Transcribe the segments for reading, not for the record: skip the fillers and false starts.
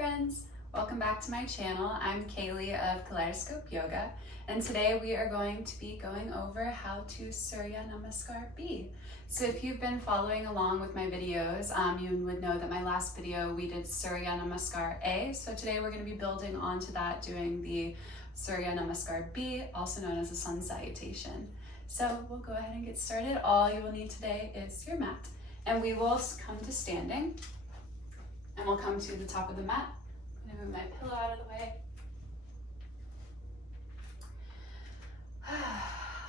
friends, welcome back to my channel. I'm Kaylee of Kaleighdoscope Yoga, and today we are going to be going over how to Surya Namaskar B. So if you've been following along with my videos, you would know that my last video we did Surya Namaskar A. So today we're going to be building onto that, doing the Surya Namaskar B, also known as a Sun Salutation. So we'll go ahead and get started. All you will need today is your mat, and we will come to standing. And we'll come to the top of the mat. I'm gonna move my pillow out of the way.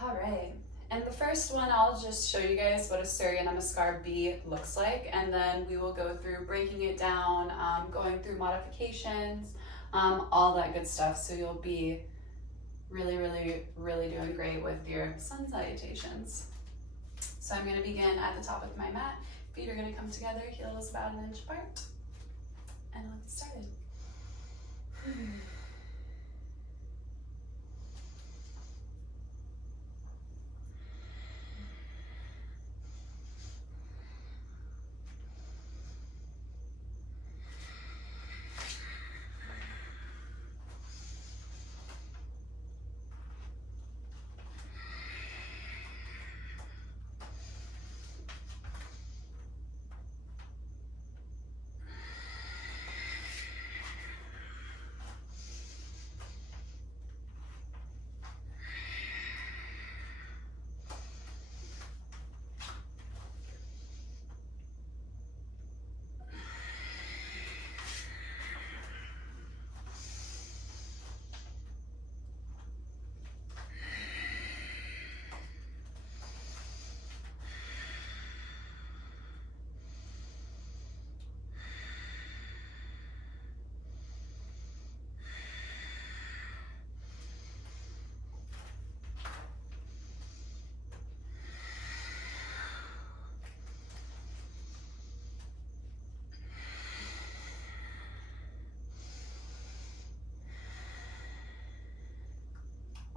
All right, and the first one, I'll just show you guys what a Surya Namaskar B looks like, and then we will go through breaking it down, going through modifications, all that good stuff. So you'll be really doing great with your sun salutations. So I'm gonna begin at the top of my mat. Feet are gonna come together, heels about 1 inch apart. And let's get started.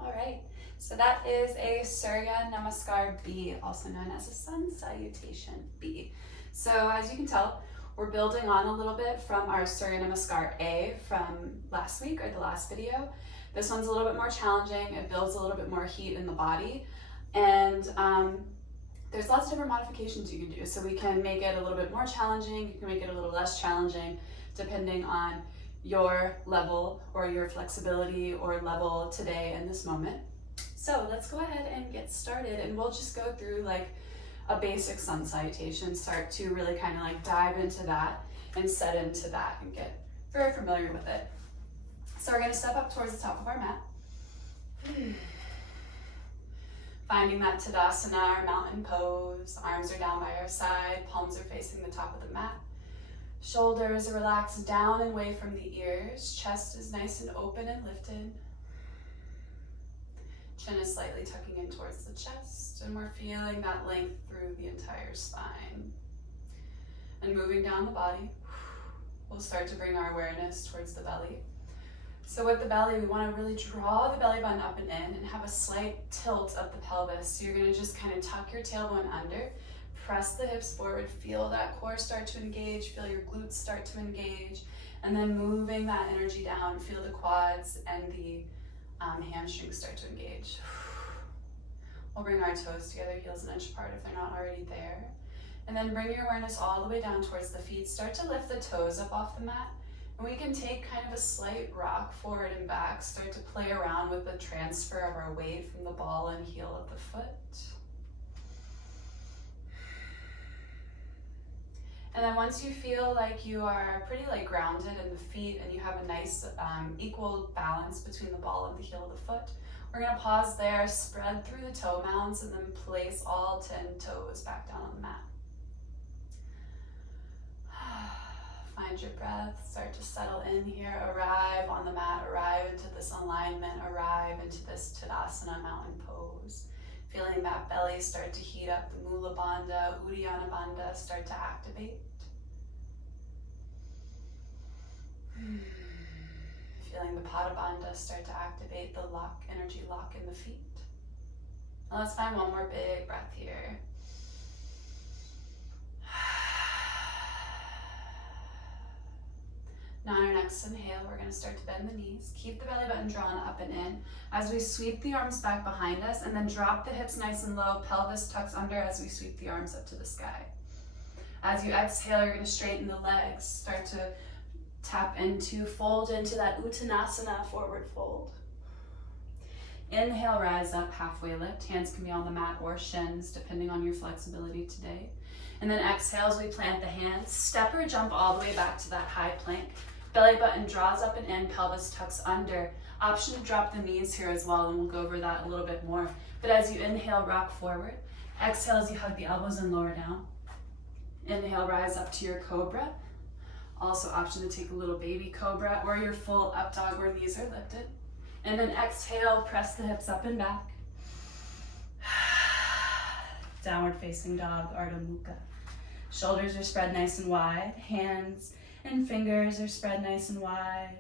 All right, so that is a Surya Namaskar B, also known as a Sun Salutation B. So as you can tell, we're building on a little bit from our Surya Namaskar A from last week or the last video. This one's a little bit more challenging. It builds a little bit more heat in the body, and there's lots of different modifications you can do. So we can make it a little bit more challenging. You can make it a little less challenging depending on your level or your flexibility or level today in this moment. So let's go ahead and get started, and we'll just go through like a basic sun salutation, start to really kind of like dive into that and set into that and get very familiar with it. So we're gonna step up towards the top of our mat. Finding that Tadasana, our mountain pose. Arms are down by our side, palms are facing the top of the mat. Shoulders are relaxed down and away from the ears. Chest is nice and open and lifted. Chin is slightly tucking in towards the chest, and we're feeling that length through the entire spine. And moving down the body, we'll start to bring our awareness towards the belly. So with the belly, we want to really draw the belly button up and in and have a slight tilt of the pelvis. So you're going to just kind of tuck your tailbone under. Press the hips forward, feel that core start to engage, feel your glutes start to engage, and then moving that energy down, feel the quads and the hamstrings start to engage. We'll bring our toes together, heels 1 inch apart if they're not already there. And then bring your awareness all the way down towards the feet. Start to lift the toes up off the mat. And we can take kind of a slight rock forward and back, start to play around with the transfer of our weight from the ball and heel of the foot. And then once you feel like you are pretty like grounded in the feet and you have a nice equal balance between the ball and the heel of the foot, we're gonna pause there, spread through the toe mounds, and then place all 10 toes back down on the mat. Find your breath, start to settle in here, arrive on the mat, arrive into this alignment, arrive into this Tadasana mountain pose. Feeling that belly start to heat up, the Mula Bandha, Uddiyana Bandha start to activate. Feeling the Pada Bandha start to activate, the lock, energy lock in the feet. Now let's find one more big breath here. Now on our next inhale, we're going to start to bend the knees. Keep the belly button drawn up and in. As we sweep the arms back behind us, and then drop the hips nice and low, pelvis tucks under as we sweep the arms up to the sky. As you exhale, you're going to straighten the legs. Start to tap into, fold into that Uttanasana, forward fold. Inhale, rise up, halfway lift. Hands can be on the mat or shins, depending on your flexibility today. And then exhale as we plant the hands. Step or jump all the way back to that high plank. Belly button draws up and in, pelvis tucks under. Option to drop the knees here as well, and we'll go over that a little bit more. But as you inhale, rock forward. Exhale as you hug the elbows and lower down. Inhale, rise up to your cobra. Also option to take a little baby cobra or your full up dog where knees are lifted. And then exhale, press the hips up and back. Downward facing dog, Ardha Mukha. Shoulders are spread nice and wide. Hands and fingers are spread nice and wide.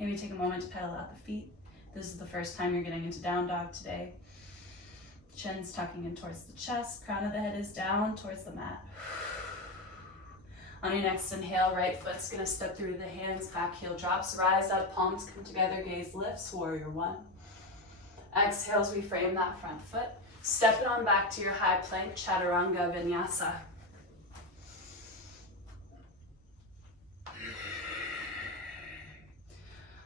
Maybe take a moment to pedal out the feet. This is the first time you're getting into down dog today. Chin's tucking in towards the chest. Crown of the head is down towards the mat. On your next inhale, right foot's gonna step through the hands, back heel drops, rise up, palms come together, gaze lifts, warrior one. Exhale as we frame that front foot. Step it on back to your high plank, chaturanga vinyasa.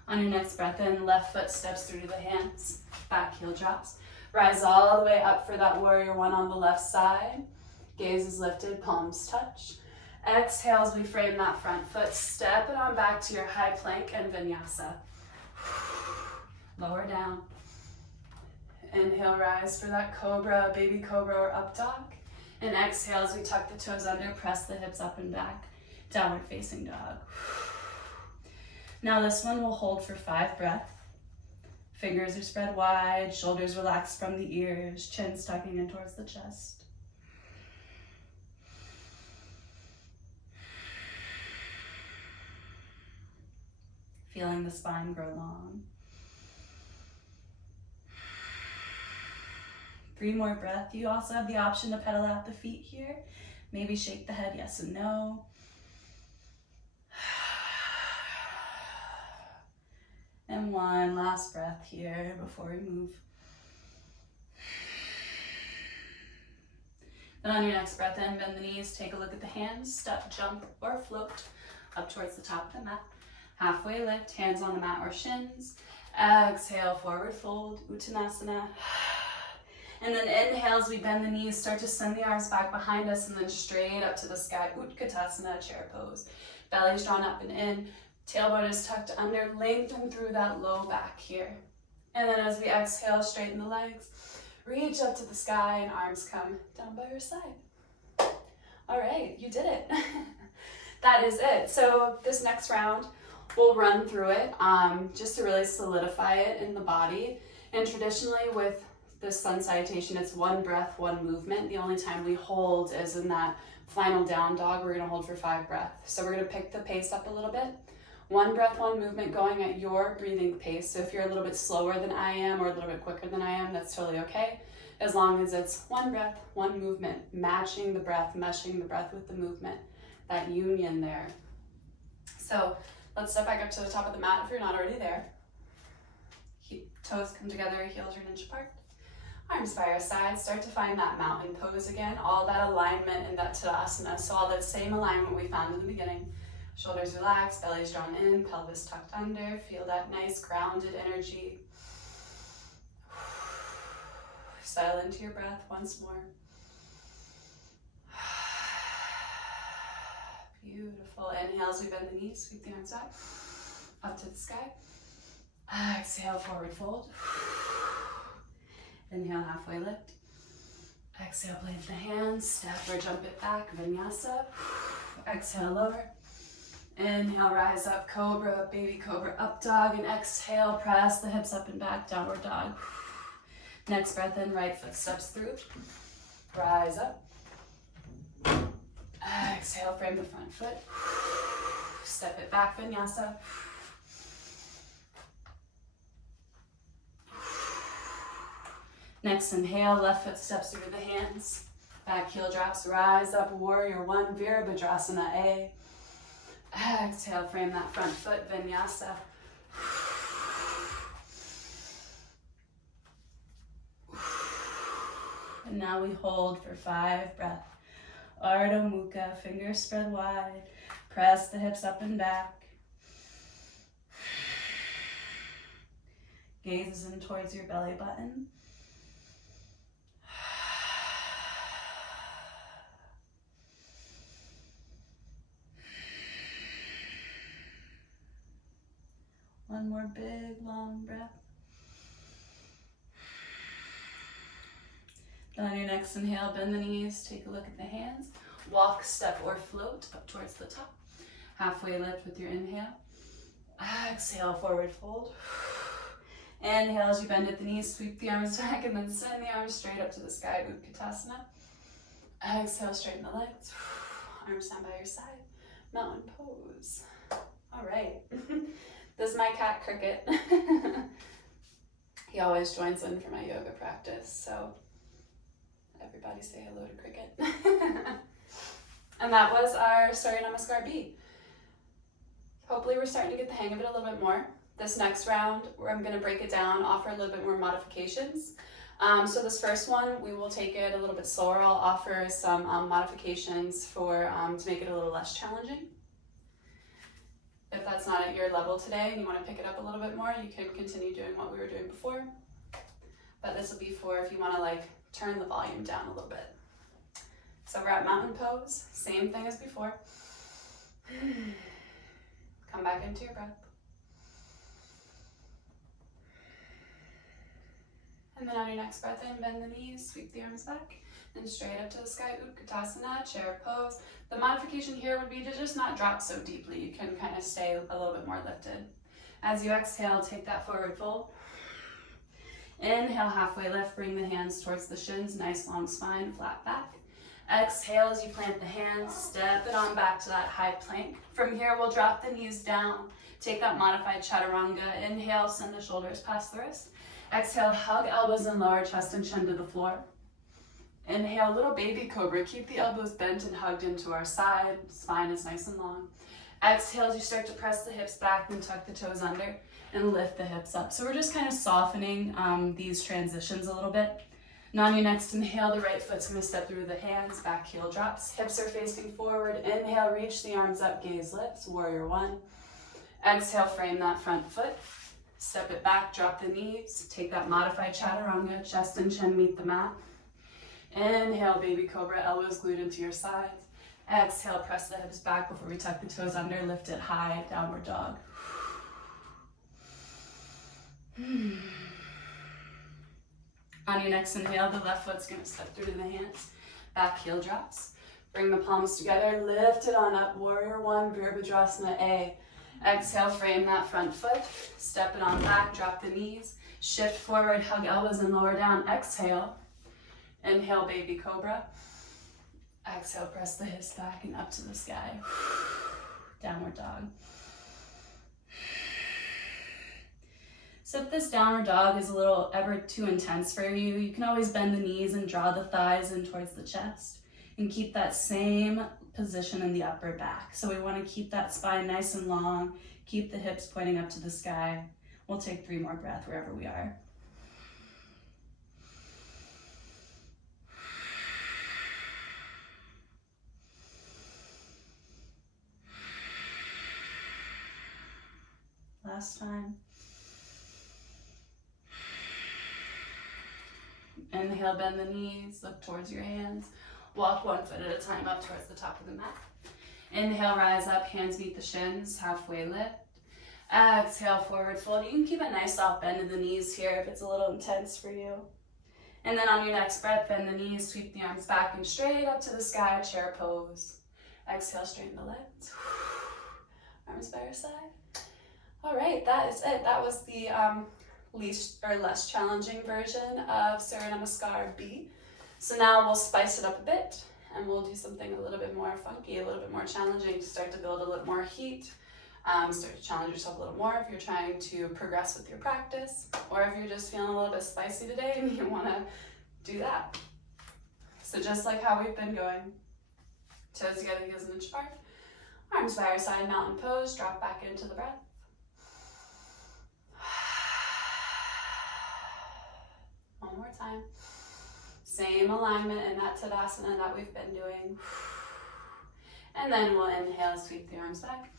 On your next breath in, left foot steps through the hands, back heel drops. Rise all the way up for that warrior one on the left side. Gaze is lifted, palms touch. Exhale as we frame that front foot. Step it on back to your high plank and vinyasa. Lower down. Inhale, rise for that cobra, baby cobra or up dog. And exhale as we tuck the toes under, press the hips up and back. Downward facing dog. Now this one we'll hold for 5 breaths. Fingers are spread wide, shoulders relaxed from the ears, chin's tucking in towards the chest. Feeling the spine grow long. 3 more breaths. You also have the option to pedal out the feet here. Maybe shake the head yes and no. And 1 last breath here before we move. Then on your next breath in, bend the knees, take a look at the hands, step, jump, or float up towards the top of the mat. Halfway lift, hands on the mat or shins. Exhale, forward fold, Uttanasana. And then inhale as we bend the knees, start to send the arms back behind us and then straight up to the sky, Utkatasana, chair pose. Belly's drawn up and in, tailbone is tucked under, lengthen through that low back here. And then as we exhale, straighten the legs, reach up to the sky and arms come down by your side. All right, you did it. That is it. So this next round, we'll run through it just to really solidify it in the body. And traditionally with the Sun Salutation, it's 1 breath, 1 movement. The only time we hold is in that final down dog. We're gonna hold for 5 breaths. So we're gonna pick the pace up a little bit. 1 breath, 1 movement going at your breathing pace. So if you're a little bit slower than I am or a little bit quicker than I am, that's totally okay. As long as it's 1 breath, 1 movement, matching the breath, meshing the breath with the movement, that union there. So let's step back up to the top of the mat if you're not already there. Toes come together, heels are an inch apart. Arms by our sides, start to find that mountain pose again, all that alignment in that Tadasana. So all that same alignment we found in the beginning. Shoulders relaxed, belly's drawn in, pelvis tucked under. Feel that nice grounded energy. Settle into your breath once more. Beautiful. Inhale as we bend the knees, sweep the arms out, up to the sky. Exhale, forward fold. Inhale, halfway lift. Exhale, plant the hands, step or jump it back, vinyasa. Exhale, lower. Inhale, rise up, cobra, baby cobra, up dog, and exhale, press the hips up and back, downward dog. Next breath in, right foot steps through. Rise up. Exhale, frame the front foot. Step it back, vinyasa. Next inhale, left foot steps through the hands. Back heel drops, rise up, warrior one, Virabhadrasana A. Exhale, frame that front foot, vinyasa. And now we hold for 5 breaths. Ardha Mukha, fingers spread wide. Press the hips up and back. Gaze in towards your belly button. One more big, long breath. Then on your next inhale, bend the knees, take a look at the hands. Walk, step, or float up towards the top. Halfway lift with your inhale. Exhale, forward fold. Inhale as you bend at the knees, sweep the arms back, and then send the arms straight up to the sky, Utkatasana. Exhale, straighten the legs. Arms down by your side. Mountain pose. All right. This is my cat, Cricket. He always joins in for my yoga practice, so everybody say hello to Cricket. And that was our Surya Namaskar B. Hopefully we're starting to get the hang of it a little bit more. This next round, I'm going to break it down, offer a little bit more modifications. So this first one, we will take it a little bit slower. I'll offer some modifications for to make it a little less challenging. If that's not at your level today and you want to pick it up a little bit more, you can continue doing what we were doing before. But this will be for if you want to like turn the volume down a little bit. So we're at mountain pose, same thing as before. Come back into your breath. And then on your next breath in, bend the knees, sweep the arms back, and straight up to the sky, Utkatasana, chair pose. The modification here would be to just not drop so deeply. You can kind of stay a little bit more lifted. As you exhale, take that forward fold. Inhale, halfway lift, bring the hands towards the shins, nice long spine, flat back. Exhale as you plant the hands, step it on back to that high plank. From here, we'll drop the knees down. Take that modified chaturanga. Inhale, send the shoulders past the wrist. Exhale, hug elbows and lower chest and chin to the floor. Inhale, little baby cobra. Keep the elbows bent and hugged into our side. Spine is nice and long. Exhale as you start to press the hips back and tuck the toes under and lift the hips up. So we're just kind of softening these transitions a little bit. Now on your next inhale, the right foot's going to step through the hands, back heel drops. Hips are facing forward. Inhale, reach the arms up, gaze lifts, warrior one. Exhale, frame that front foot. Step it back, drop the knees. Take that modified chaturanga, chest and chin meet the mat. Inhale, baby cobra, elbows glued into your sides. Exhale, press the hips back before we tuck the toes under, lift it high, downward dog. On your next inhale, the left foot's gonna step through to the hands. Back heel drops. Bring the palms together, lift it on up, warrior one, Virabhadrasana A. Exhale, frame that front foot, step it on back, drop the knees, shift forward, hug elbows and lower down. Exhale, inhale, baby cobra. Exhale, press the hips back and up to the sky. Downward dog. So if this downward dog is a little ever too intense for you, you can always bend the knees and draw the thighs in towards the chest and keep that same position in the upper back. So we want to keep that spine nice and long, keep the hips pointing up to the sky. We'll take 3 more breaths wherever we are. Last time. Inhale, bend the knees, look towards your hands. Walk one foot at a time up towards the top of the mat. Inhale, rise up, hands meet the shins, halfway lift. Exhale, forward fold. You can keep a nice soft bend in the knees here if it's a little intense for you. And then on your next breath, bend the knees, sweep the arms back and straight up to the sky, chair pose. Exhale, straighten the legs. Arms by your side. All right, that is it. That was the least or less challenging version of Surya Namaskar B. So now we'll spice it up a bit and we'll do something a little bit more funky, a little bit more challenging to start to build a little more heat, start to challenge yourself a little more if you're trying to progress with your practice, or if you're just feeling a little bit spicy today and you want to do that. So just like how we've been going, toes together, heels an inch apart, arms by our side, mountain pose, drop back into the breath. One more time. Same alignment in that Tadasana that we've been doing. And then we'll inhale, sweep the arms back,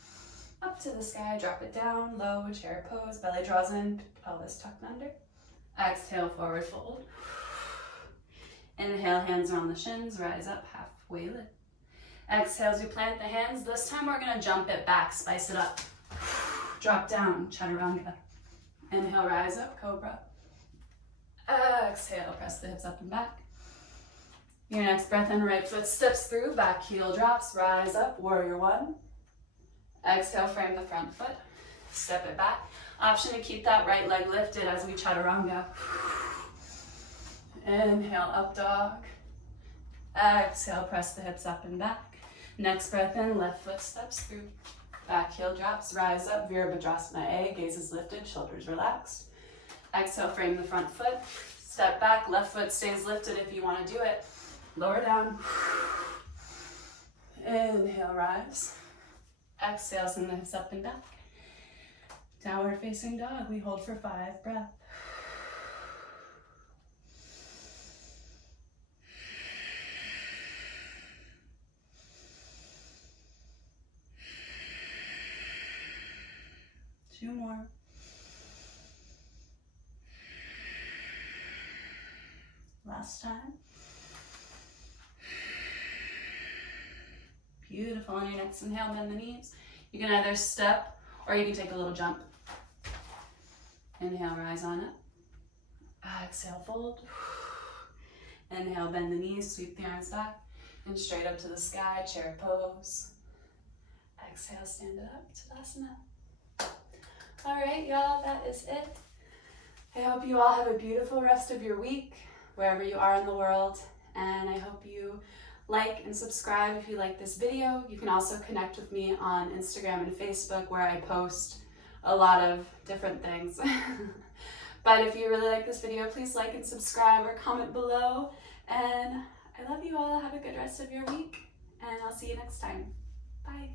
up to the sky, drop it down, low chair pose, belly draws in, pelvis tucked under. Exhale, forward fold. Inhale, hands around the shins, rise up, halfway lift. Exhale as we plant the hands. This time we're gonna jump it back, spice it up. Drop down, chaturanga. Inhale, rise up, cobra. Exhale, press the hips up and back. Your next breath in, right foot steps through, back heel drops, rise up, warrior one. Exhale, frame the front foot, step it back. Option to keep that right leg lifted as we chaturanga. Inhale, up dog. Exhale, press the hips up and back. Next breath in, left foot steps through, back heel drops, rise up, Virabhadrasana A, gaze is lifted, shoulders relaxed. Exhale, frame the front foot, step back, left foot stays lifted if you want to do it. Lower down. Inhale, rise. Exhale, send the hips up and back. Downward facing dog. We hold for 5 breaths. Two more. Last time. Beautiful. On your next inhale, bend the knees. You can either step or you can take a little jump. Inhale, rise on up. Exhale, fold. Inhale, bend the knees, sweep the arms back, and straight up to the sky, chair pose. Exhale, stand it up, Tadasana. All right, y'all, that is it. I hope you all have a beautiful rest of your week, wherever you are in the world, and I hope you like and subscribe if you like this video. You can also connect with me on Instagram and Facebook, where I post a lot of different things. But if you really like this video, please like and subscribe or comment below. And I love you all. Have a good rest of your week, and I'll see you next time. Bye.